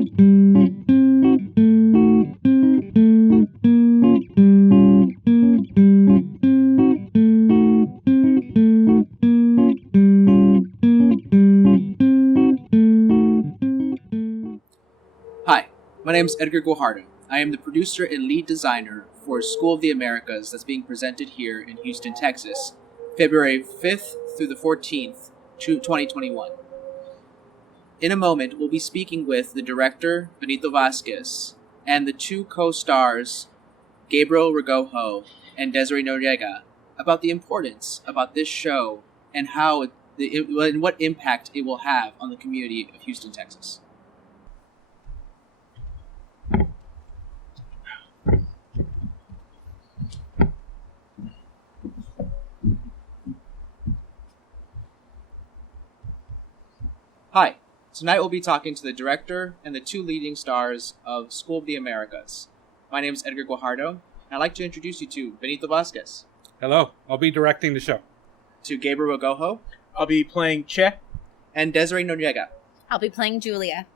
Hi, my name is Edgar Guajardo. I am the producer and lead designer for School of the Americas that's being presented here in Houston, Texas, February 5th through the 14th, 2021. In a moment, we'll be speaking with the director, Benito Vasquez, and the two co-stars, Gabriel Regojo and Desiree Noriega, about the importance about this show and how and what impact it will have on the community of Houston, Texas. Hi, tonight we'll be talking to the director and the two leading stars of School of the Americas. My name is Edgar Guajardo, and I'd like to introduce you to Benito Vasquez. Hello, I'll be directing the show. To Gabriel Regojo. I'll be playing Che. And Desiree Noriega. I'll be playing Julia.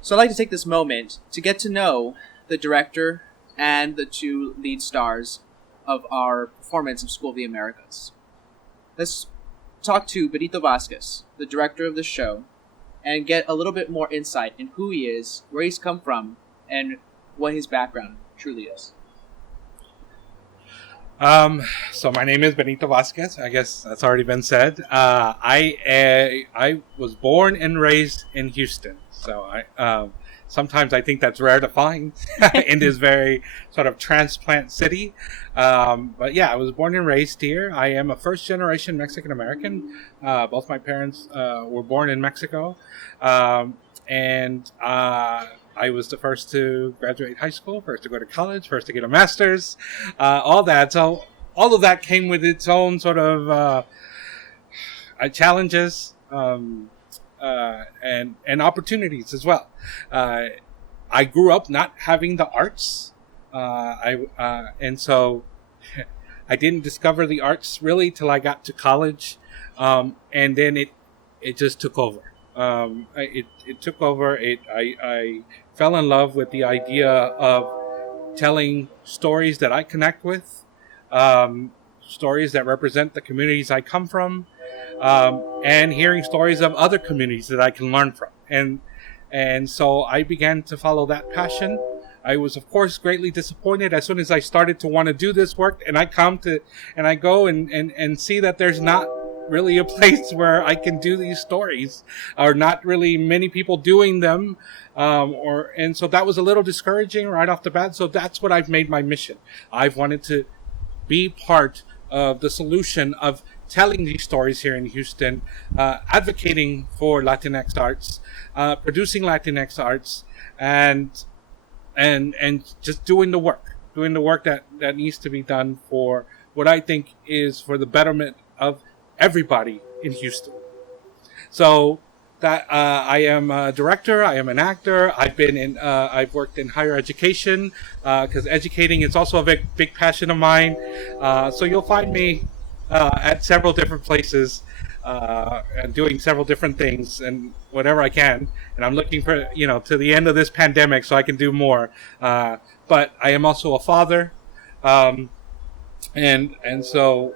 So I'd like to take this moment to get to know the director and the two lead stars of our performance of School of the Americas. Let's talk to Benito Vasquez, the director of the show, and get a little bit more insight in who he is, where he's come from, and what his background truly is. So my name is Benito Vasquez. I guess that's already been said. I was born and raised in Houston. So sometimes I think that's rare to find in this very sort of transplant city. But yeah, I was born and raised here. I am a first generation Mexican American. Both my parents were born in Mexico. And I was the first to graduate high school, first to go to college, first to get a master's, all that. So all of that came with its own sort of challenges and opportunities as well. I grew up not having the arts, and so I didn't discover the arts really till I got to college, and then it just took over. It took over. I fell in love with the idea of telling stories that I connect with, stories that represent the communities I come from, and hearing stories of other communities that I can learn from. And so I began to follow that passion. I was, of course, greatly disappointed as soon as I started to want to do this work, and I go and see that there's not really a place where I can do these stories, or not really many people doing them, and so that was a little discouraging right off the bat. So that's what I've made my mission. I've wanted to be part of the solution of telling these stories here in Houston, advocating for Latinx arts, producing Latinx arts, and just doing the work that needs to be done for what I think is for the betterment of everybody in Houston. So that I am a director, I am an actor. I've worked in higher education because educating is also a big passion of mine. So you'll find me at several different places and doing several different things and whatever I can. And I'm looking for to the end of this pandemic so I can do more. But I am also a father, and so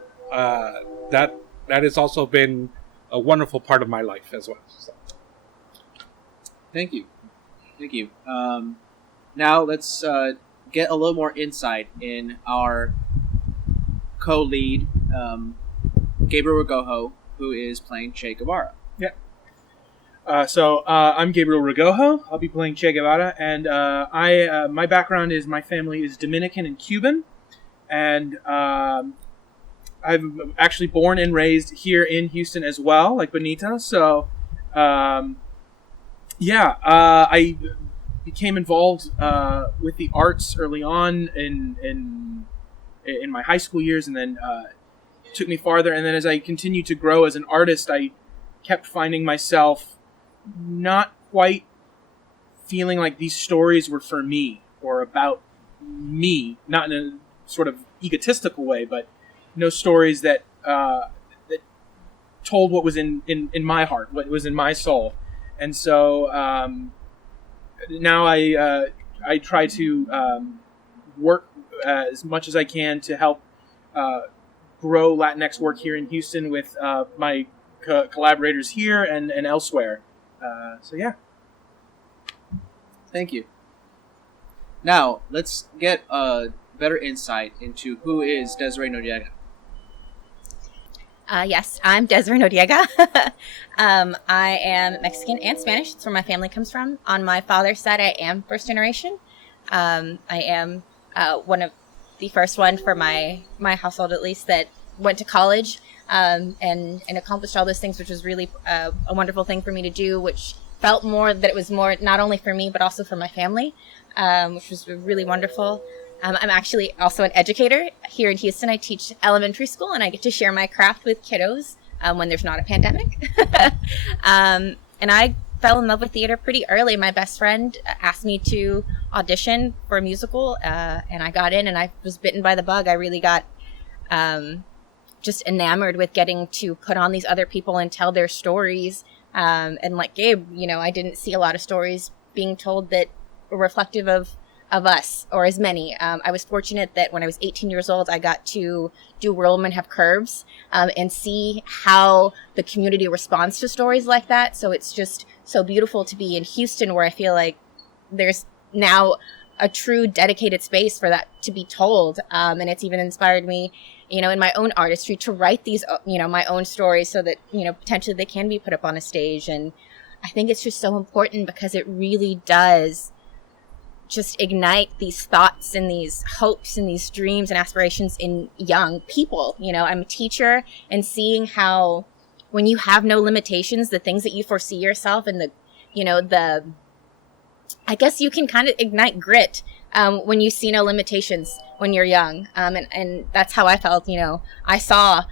that has also been a wonderful part of my life as well. So. Thank you. Now let's get a little more insight in our co-lead, Gabriel Regojo, who is playing Che Guevara. Yeah. So I'm Gabriel Regojo. I'll be playing Che Guevara, and my background is my family is Dominican and Cuban, and I'm actually born and raised here in Houston as well, like Benito. So, I became involved with the arts early on in my high school years, and then it took me farther. And then as I continued to grow as an artist, I kept finding myself not quite feeling like these stories were for me or about me, not in a sort of egotistical way, but stories that that told what was in my heart, what was in my soul. And so now I try to work as much as I can to help grow Latinx work here in Houston with my collaborators here and elsewhere. So yeah. Thank you. Now, let's get a better insight into who is Desiree Noriega. Yes, I'm Desiree Noriega. I am Mexican and Spanish. That's where my family comes from. On my father's side, I am first generation. I am one of the first one for my household, at least, that went to college and accomplished all those things, which was really a wonderful thing for me to do, which felt more that it was more not only for me, but also for my family, which was really wonderful. I'm actually also an educator here in Houston. I teach elementary school, and I get to share my craft with kiddos when there's not a pandemic. And I fell in love with theater pretty early. My best friend asked me to audition for a musical, and I got in, and I was bitten by the bug. I really got just enamored with getting to put on these other people and tell their stories. And like Gabe, I didn't see a lot of stories being told that were reflective of us, or as many. I was fortunate that when I was 18 years old, I got to do Real Women Have Curves and see how the community responds to stories like that. So it's just so beautiful to be in Houston, where I feel like there's now a true dedicated space for that to be told. And it's even inspired me, in my own artistry to write these, my own stories so that, potentially they can be put up on a stage. And I think it's just so important because it really does just ignite these thoughts and these hopes and these dreams and aspirations in young people. I'm a teacher, and seeing how when you have no limitations, the things that you foresee yourself and I guess you can kind of ignite grit when you see no limitations when you're young. And that's how I felt. I saw,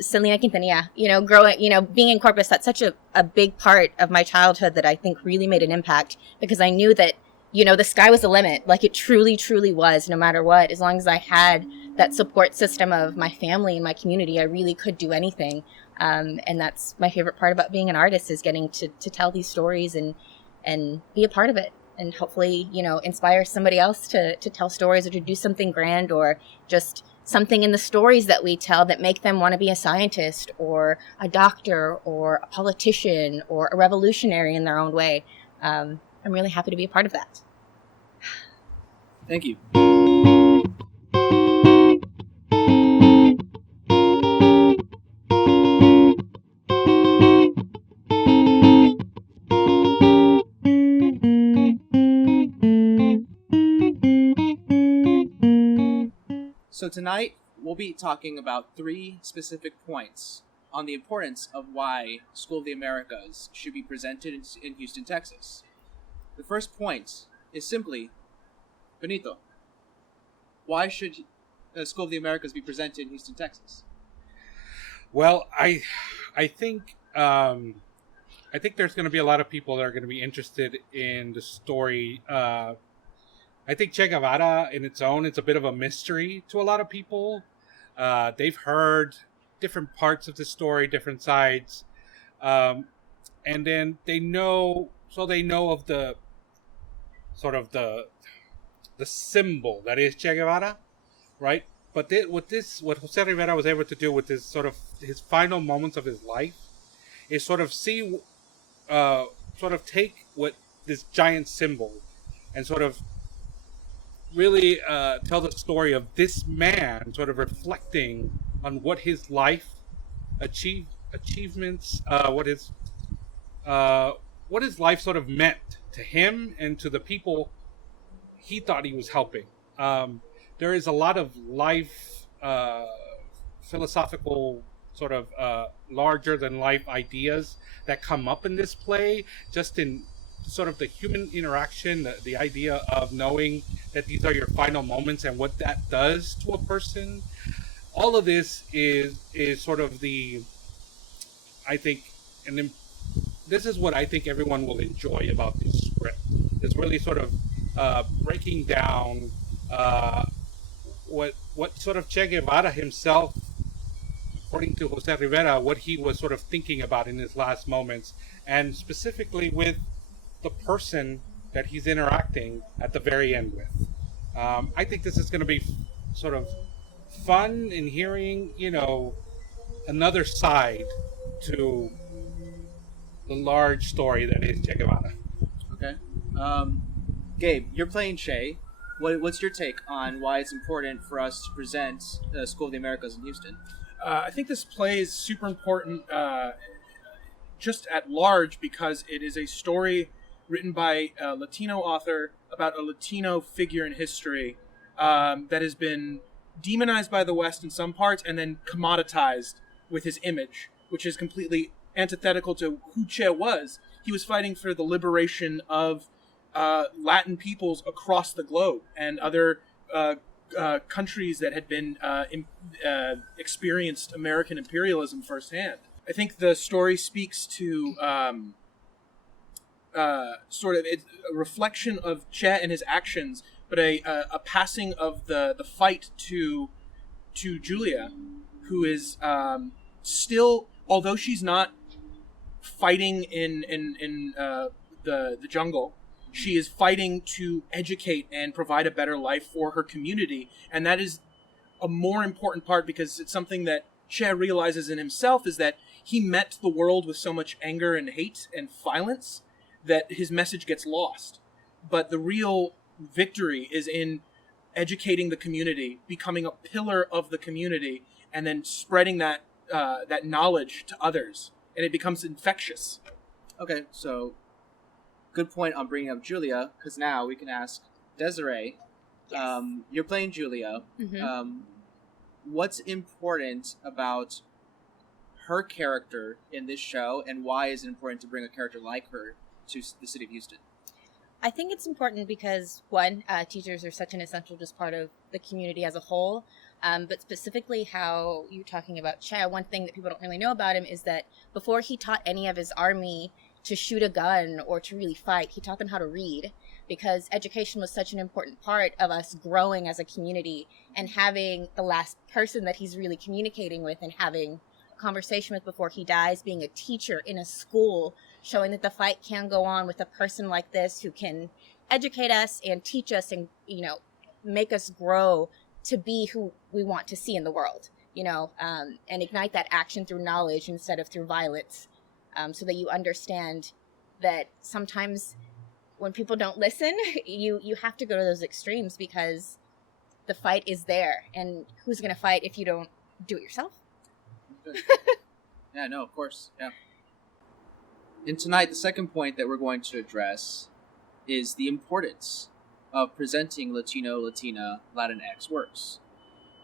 Selena Quintanilla, growing, being in Corpus. That's such a big part of my childhood that I think really made an impact, because I knew that, the sky was the limit. Like, it truly, truly was, no matter what. As long as I had that support system of my family and my community, I really could do anything. And that's my favorite part about being an artist, is getting to tell these stories and be a part of it. And hopefully, inspire somebody else to tell stories, or to do something grand, or just something in the stories that we tell that make them want to be a scientist or a doctor or a politician or a revolutionary in their own way. I'm really happy to be a part of that. Thank you. So tonight, we'll be talking about 3 specific points on the importance of why School of the Americas should be presented in Houston, Texas. The first point is simply, Benito, why should School of the Americas be presented in Houston, Texas? Well, I think there's going to be a lot of people that are going to be interested in the story. I think Che Guevara in its own, it's a bit of a mystery to a lot of people. They've heard different parts of the story, different sides. And then they know of the sort of the symbol that is Che Guevara, right? But what Jose Rivera was able to do with his final moments of his life is sort of take what this giant symbol and sort of really tell the story of this man sort of reflecting on what his life achievements, what his life sort of meant to him and to the people he thought he was helping. There is a lot of life philosophical sort of larger than life ideas that come up in this play, just in sort of the human interaction, the idea of knowing that these are your final moments and what that does to a person. All of this is sort of I think, and then this is what I think everyone will enjoy about this script. It's really sort of breaking down what sort of Che Guevara himself, according to Jose Rivera, what he was sort of thinking about in his last moments, and specifically with the person that he's interacting at the very end with. I think this is going to be sort of fun in hearing, another side to the large story that is Che Guevara. Okay. Gabe, you're playing Che. What's your take on why it's important for us to present School of the Americas in Houston? I think this play is super important just at large because it is a story written by a Latino author about a Latino figure in history that has been demonized by the West in some parts and then commoditized with his image, which is completely antithetical to who Che was. He was fighting for the liberation of Latin peoples across the globe and other countries that had been experienced American imperialism firsthand. I think the story speaks to sort of a reflection of Che and his actions, but a passing of the fight to Julia, who is still, although she's not fighting in the jungle, she is fighting to educate and provide a better life for her community, and that is a more important part because it's something that Che realizes in himself, is that he met the world with so much anger and hate and violence that his message gets lost. But the real victory is in educating the community, becoming a pillar of the community, and then spreading that knowledge to others, and it becomes infectious. Okay, so good point on bringing up Julia, because now we can ask Desiree. Yes. You're playing Julia. Mm-hmm. What's important about her character in this show, and why is it important to bring a character like her to the city of Houston? I think it's important because, one, teachers are such an essential just part of the community as a whole. But specifically how you're talking about Che, one thing that people don't really know about him is that before he taught any of his army to shoot a gun or to really fight, he taught them how to read, because education was such an important part of us growing as a community and having the last person that he's really communicating with and having a conversation with before he dies, being a teacher in a school, showing that the fight can go on with a person like this who can educate us and teach us and, make us grow to be who we want to see in the world, and ignite that action through knowledge instead of through violence, so that you understand that sometimes when people don't listen, you have to go to those extremes because the fight is there, and who's going to fight if you don't do it yourself? Yeah, no, of course, yeah. And tonight, the second point that we're going to address is the importance of presenting Latino, Latina, Latinx works.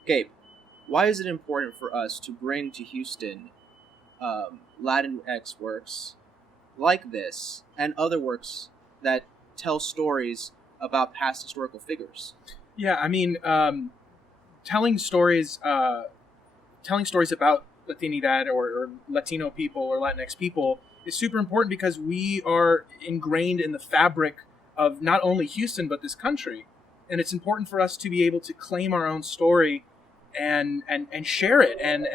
Gabe, why is it important for us to bring to Houston Latinx works like this and other works that tell stories about past historical figures? Yeah, I mean, telling stories about Latinidad or Latino people or Latinx people is super important because we are ingrained in the fabric of not only Houston but this country, and it's important for us to be able to claim our own story and share it and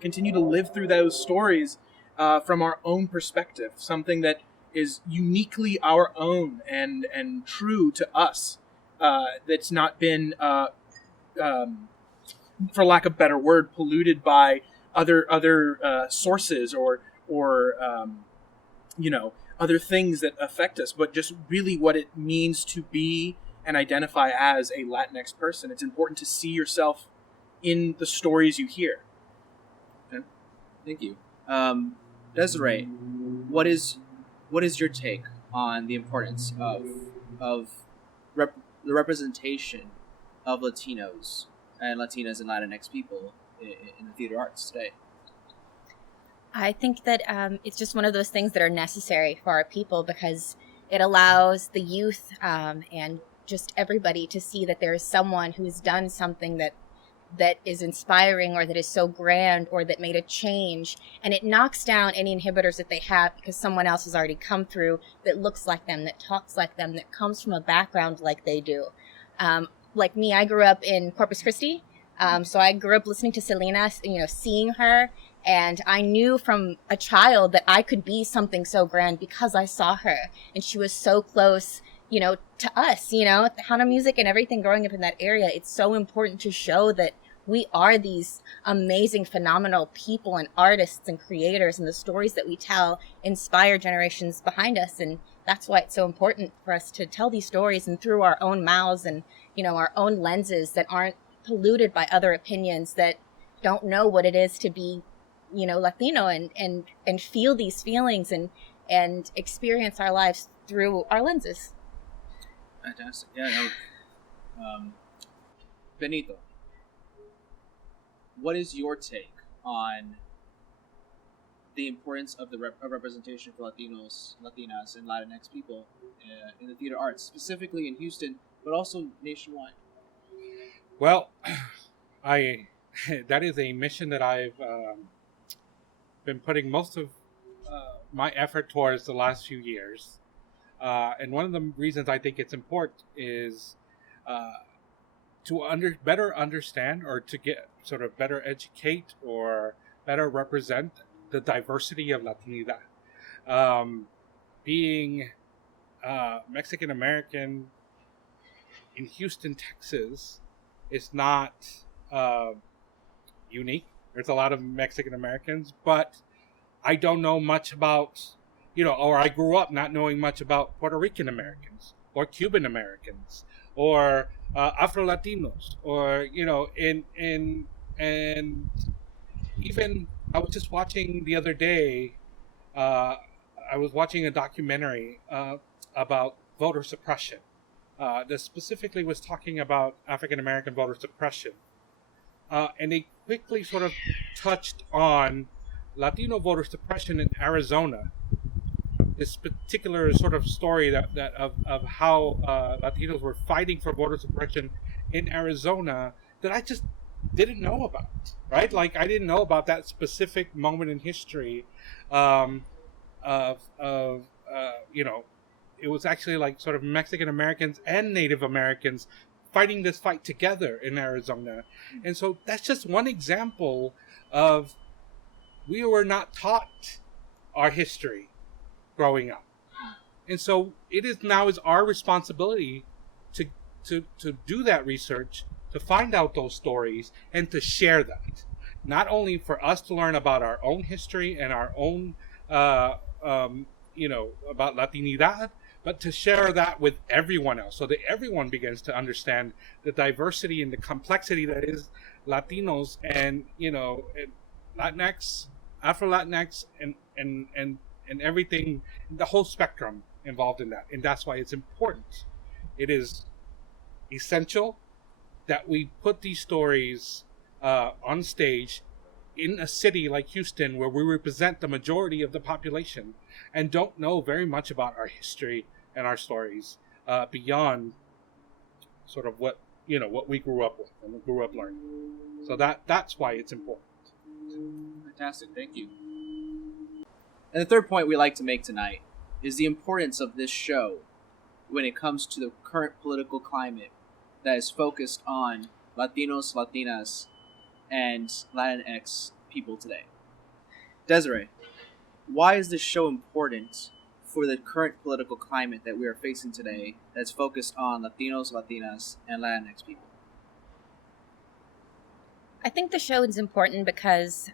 continue to live through those stories from our own perspective, something that is uniquely our own and true to us, that's not been for lack of a better word, polluted by other sources or other things that affect us, but just really what it means to be and identify as a Latinx person. It's important to see yourself in the stories you hear. Okay. Thank you. Desiree, what is your take on the importance of the representation of Latinos and Latinas and Latinx people in the theater arts today? I think that it's just one of those things that are necessary for our people because it allows the youth and just everybody to see that there is someone who's done something that is inspiring or that is so grand or that made a change, and it knocks down any inhibitors that they have because someone else has already come through that looks like them, that talks like them, that comes from a background like they do. Like me, I grew up in Corpus Christi, so I grew up listening to Selena, seeing her And I knew from a child that I could be something so grand because I saw her. And she was so close, to us, Tejano music and everything growing up in that area. It's so important to show that we are these amazing, phenomenal people and artists and creators, and the stories that we tell inspire generations behind us. And that's why it's so important for us to tell these stories and through our own mouths and, our own lenses that aren't polluted by other opinions, that don't know what it is to be, Latino and feel these feelings and experience our lives through our lenses. Fantastic. Yeah, no. Benito, what is your take on the importance of of representation for Latinos, Latinas, and Latinx people in the theater arts, specifically in Houston, but also nationwide? Well, that is a mission that I've been putting most of my effort towards the last few years. And one of the reasons I think it's important is to better understand, or to get sort of better educate or better represent the diversity of Latinidad. Being Mexican American in Houston, Texas, is not unique. There's a lot of Mexican Americans, but I don't know much about, or I grew up not knowing much about Puerto Rican Americans or Cuban Americans or Afro Latinos, or and even I was just watching the other day. I was watching a documentary about voter suppression. That specifically was talking about African American voter suppression, and they quickly sort of touched on Latino voter suppression in Arizona. This particular sort of story of how Latinos were fighting for voter suppression in Arizona that I just didn't know about, right? Like, I didn't know about that specific moment in history it was actually like sort of Mexican Americans and Native Americans fighting this fight together in Arizona. And so that's just one example of we were not taught our history growing up. And so it is now is our responsibility to do that research, to find out those stories, and to share that. Not only for us to learn about our own history and our own, about Latinidad, but to share that with everyone else, so that everyone begins to understand the diversity and the complexity that is Latinos and, Latinx, Afro-Latinx, and everything, the whole spectrum involved in that. And that's why it's important. It is essential that we put these stories on stage in a city like Houston, where we represent the majority of the population and don't know very much about our history and our stories beyond sort of what we grew up with and we grew up learning. So that's why it's important. Fantastic, thank you. And the third point we like to make tonight is the importance of this show when it comes to the current political climate that is focused on Latinos, Latinas, and Latinx people today. Desiree, why is this show important for the current political climate that we are facing today that's focused on Latinos, Latinas, and Latinx people? I think the show is important because,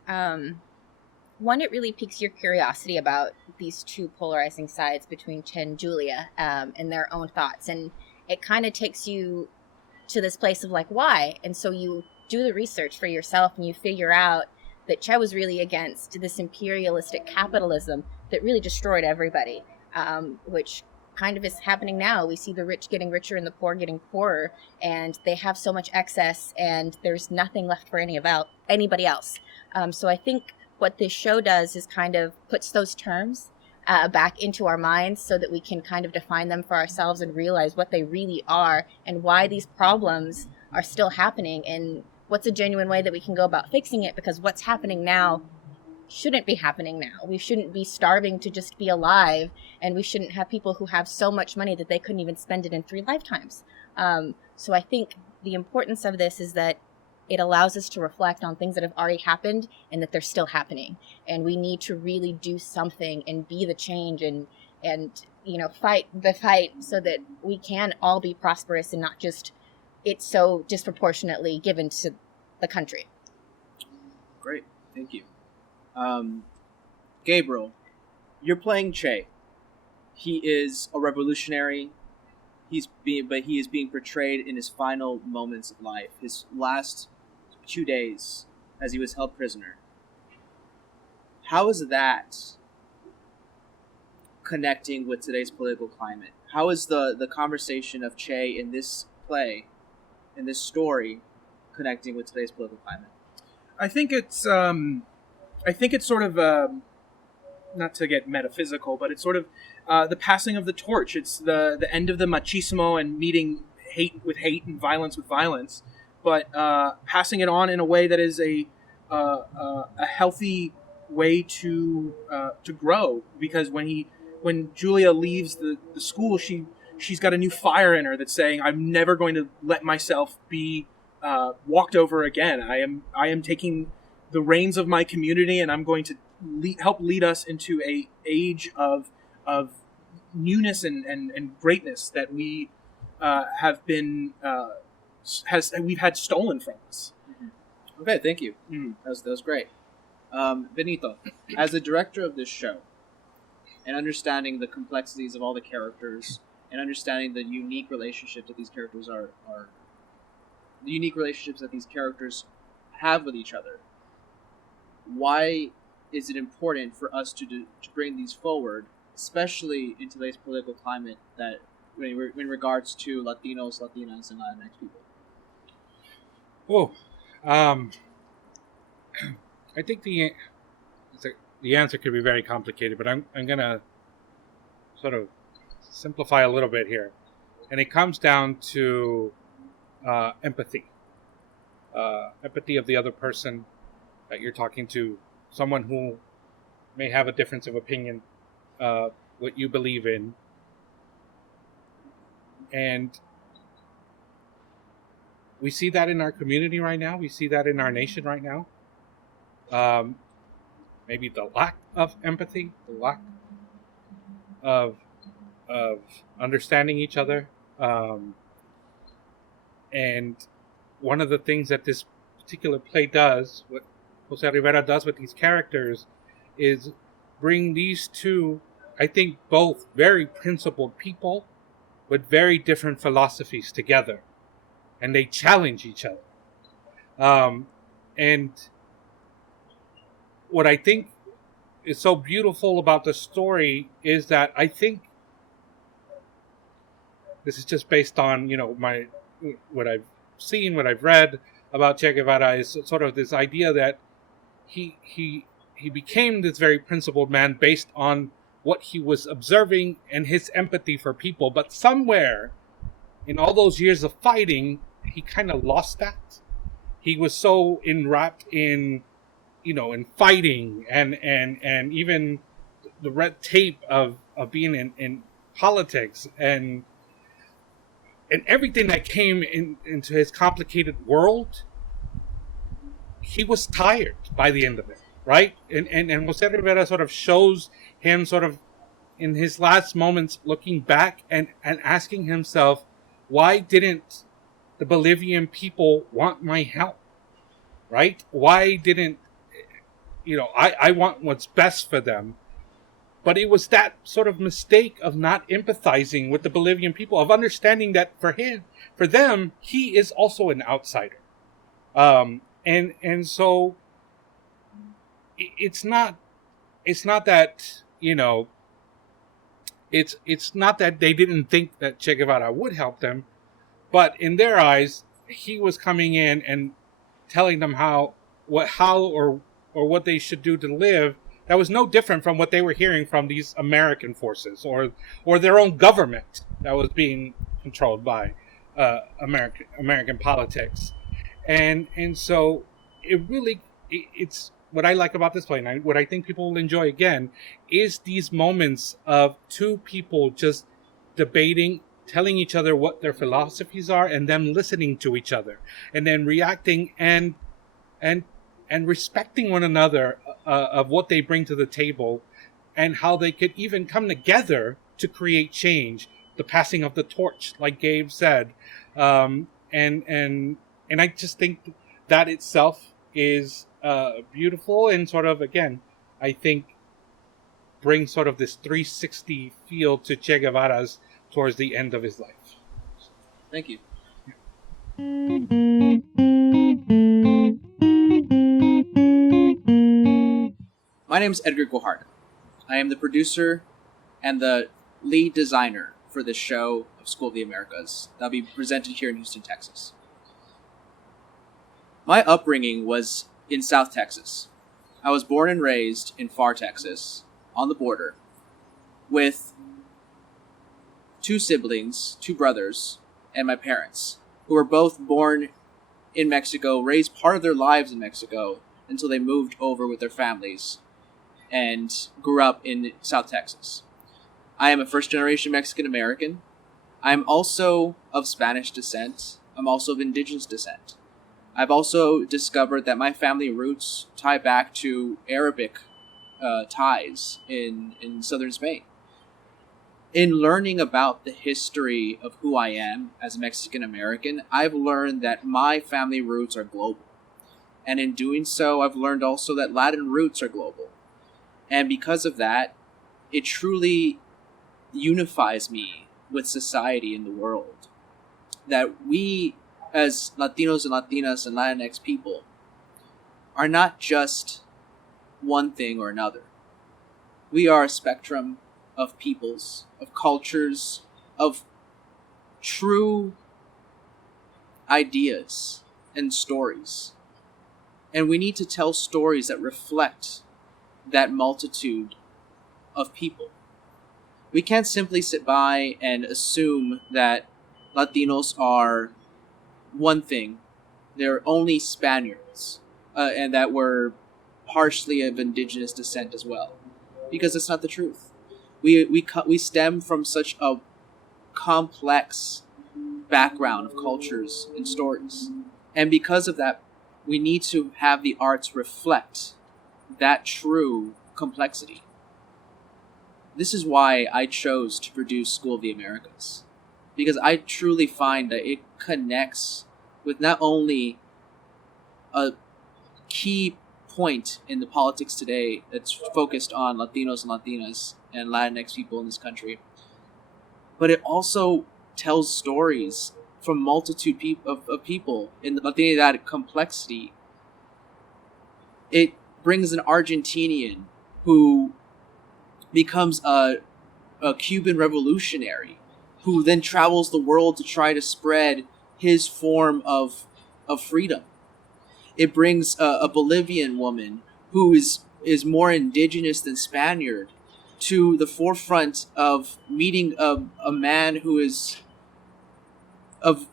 one, it really piques your curiosity about these two polarizing sides between Che and Julia and their own thoughts. And it kind of takes you to this place of like, why? And so you do the research for yourself and you figure out that Che was really against this imperialistic capitalism that really destroyed everybody, which kind of is happening now. We see the rich getting richer and the poor getting poorer, and they have so much excess and there's nothing left for anybody else. So I think what this show does is kind of puts those terms back into our minds so that we can kind of define them for ourselves and realize what they really are and why these problems are still happening and what's a genuine way that we can go about fixing it, because what's happening now shouldn't be happening now. We shouldn't be starving to just be alive, and we shouldn't have people who have so much money that they couldn't even spend it in 3 lifetimes. So I think the importance of this is that it allows us to reflect on things that have already happened and that they're still happening. And we need to really do something and be the change and fight the fight so that we can all be prosperous and not just it's so disproportionately given to the country. Great, thank you. Gabriel, you're playing Che. He is a revolutionary. But he is being portrayed in his final moments of life, his last 2 days as he was held prisoner. How is that connecting with today's political climate? How is the conversation of Che in this play, in this story, connecting with today's political climate? I think it's sort of not to get metaphysical, but it's sort of the passing of the torch. It's the end of the machismo and meeting hate with hate and violence with violence, but passing it on in a way that is a healthy way to grow. Because when Julia leaves the school, she's got a new fire in her that's saying, I'm never going to let myself be walked over again. I am taking the reins of my community, and I'm going to help lead us into a age of newness and greatness that we have been we've had stolen from us. Okay, thank you. That was great. Benito, as the director of this show, and understanding the complexities of all the characters, and understanding the unique relationships that these characters have with each other, why is it important for us to bring these forward, especially in today's political climate, that in regards to Latinos, Latinas, and Latinx people? I think the answer could be very complicated, but I'm going to sort of simplify a little bit here. And it comes down to empathy. Empathy of the other person that you're talking to, someone who may have a difference of opinion, what you believe in. And we see that in our community right now. We see that in our nation right now. Maybe the lack of empathy, the lack of understanding each other. And one of the things that this particular play does, what Jose Rivera does with these characters, is bring these two, I think, both very principled people with very different philosophies together. And they challenge each other. And what I think is so beautiful about the story is that I think this is just based on, what I've seen, what I've read about Che Guevara, is sort of this idea that he became this very principled man based on what he was observing and his empathy for people. But somewhere in all those years of fighting, he kind of lost that. He was so enwrapped in, in fighting and even the red tape of being in politics and everything that came into his complicated world. He was tired by the end of it, right? And Jose Rivera sort of shows him sort of in his last moments looking back and asking himself, why didn't the Bolivian people want my help, right? Why didn't, I want what's best for them. But it was that sort of mistake of not empathizing with the Bolivian people, of understanding that for them, he is also an outsider. And so it's not that, it's not that they didn't think that Che Guevara would help them, but in their eyes, he was coming in and telling them how or what they should do to live. That was no different from what they were hearing from these American forces or their own government that was being controlled by American politics. And so it's what I like about this play, and what I think people will enjoy again, is these moments of two people just debating telling each other what their philosophies are, and them listening to each other, and then reacting and respecting one another of what they bring to the table, and how they could even come together to create change. The passing of the torch, like Gabe said, and I just think that itself is beautiful, and sort of, again, I think brings sort of this 360 feel to Che Guevara's towards the end of his life. Thank you. My name is Edgar Guajardo. I am the producer and the lead designer for this show of School of the Americas that'll be presented here in Houston, Texas. My upbringing was in South Texas. I was born and raised in Pharr, Texas, on the border, with two siblings, two brothers, and my parents, who were both born in Mexico, raised part of their lives in Mexico until they moved over with their families and grew up in South Texas. I am a first-generation Mexican American. I'm also of Spanish descent. I'm also of indigenous descent. I've also discovered that my family roots tie back to Arabic ties in southern Spain. In learning about the history of who I am as a Mexican American, I've learned that my family roots are global. And in doing so, I've learned also that Latin roots are global. And because of that, it truly unifies me with society in the world. That we, as Latinos and Latinas and Latinx people, are not just one thing or another. We are a spectrum of peoples, of cultures, of true ideas and stories. And we need to tell stories that reflect that multitude of people. We can't simply sit by and assume that Latinos are one thing. They're only Spaniards, and that we're partially of indigenous descent as well, because it's not the truth. We stem from such a complex background of cultures and stories, and because of that, we need to have the arts reflect that true complexity. This is why I chose to produce School of the Americas, because I truly find that it connects with not only a key point in the politics today that's focused on Latinos and Latinas and Latinx people in this country, but it also tells stories from multitude of people in the Latinidad complexity. It brings an Argentinian who becomes a Cuban revolutionary, who then travels the world to try to spread his form of freedom. It brings a Bolivian woman who is more indigenous than Spaniard to the forefront of meeting a man who is of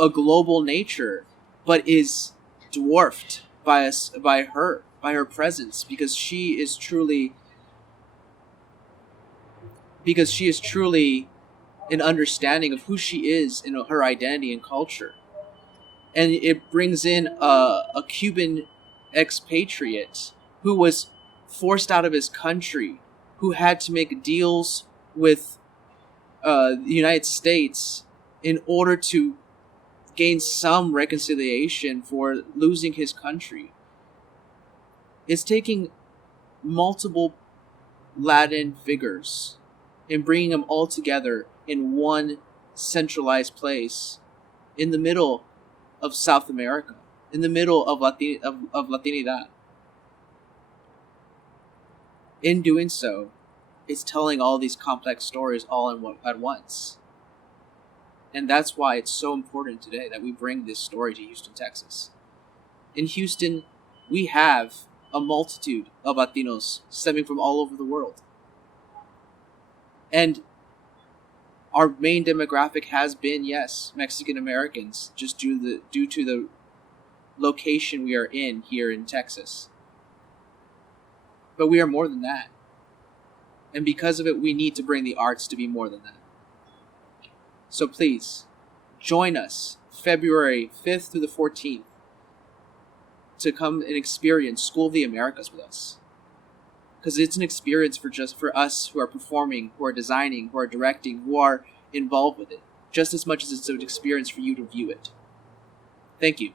a global nature, but is dwarfed by her presence, because she is truly an understanding of who she is and her identity and culture. And it brings in a Cuban expatriate who was forced out of his country, who had to make deals with the United States in order to gain some reconciliation for losing his country. It's taking multiple Latin figures and bringing them all together in one centralized place in the middle of South America, in the middle of Latinidad. In doing so, it's telling all these complex stories all at once. And that's why it's so important today that we bring this story to Houston, Texas. In Houston, we have a multitude of Latinos stemming from all over the world. And our main demographic has been, yes, Mexican Americans, just due to the location we are in here in Texas. But we are more than that. And because of it, we need to bring the arts to be more than that. So please, join us February 5th through the 14th to come and experience School of the Americas with us. Because it's an experience for us who are performing, who are designing, who are directing, who are involved with it, just as much as it's an experience for you to view it. Thank you.